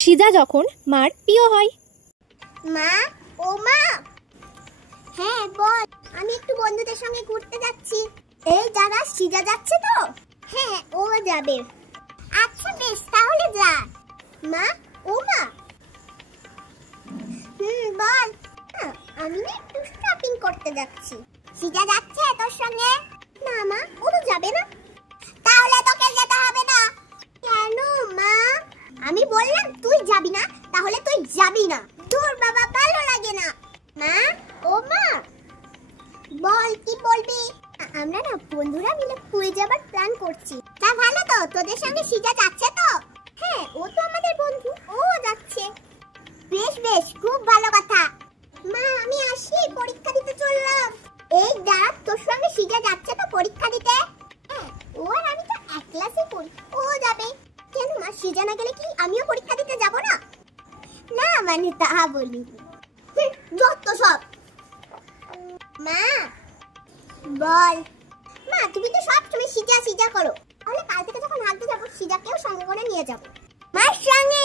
সিজা যখন মার প্রিয় হয়। মা, ও মা। হ্যাঁ বল। আমি একটু বন্ধুদের সঙ্গে ঘুরতে যাচ্ছি। এই দাদা, সিজা যাচ্ছে তো? হ্যাঁ, ও যাবে। আচ্ছা বেশ, তাহলে যা। মা, ও মা। বল। আমি না একটু শপিং করতে যাচ্ছি। সিজা যাচ্ছে তোর সঙ্গে? না মা, ও তো যাবে না। তাহলে তোকে যেতে হবে না। কেন মা? আমি বললাম তুই যাবি না, তাহলে তুই যাবি না। দূর বাবা, ভালো লাগে না। মা, ও মা। বল, কি বলবি? আমরা না বন্ধুরা মিলে পুরী যাবার প্ল্যান করছি। তা ভালো তো, তোদের সঙ্গে সিজা যাচ্ছে তো? হ্যাঁ, ও তো আমাদের বন্ধু, ও যাচ্ছে। বেশ বেশ, খুব ভালো কথা। মা, আমি আসি, পরীক্ষা দিতে চললাম। এই দেখ, তোর সঙ্গে সিজা যাচ্ছে তো পরীক্ষা দিতে? হ্যাঁ, ও আর আমি তো এক ক্লাসে পড়ি, ও যাবে। কেন মা, সিজা না গেলে কি আমিও পরীক্ষা দিতে যাব না? না মানে তা বলি। যত সব। মা, বল। মা, তুমি তো সব সময় সিজা সিজা করো। তাহলে কাল থেকে যখন হাঁটতে যাবো, সিজাকেও সঙ্গে করে নিয়ে যাবো। মার সঙ্গে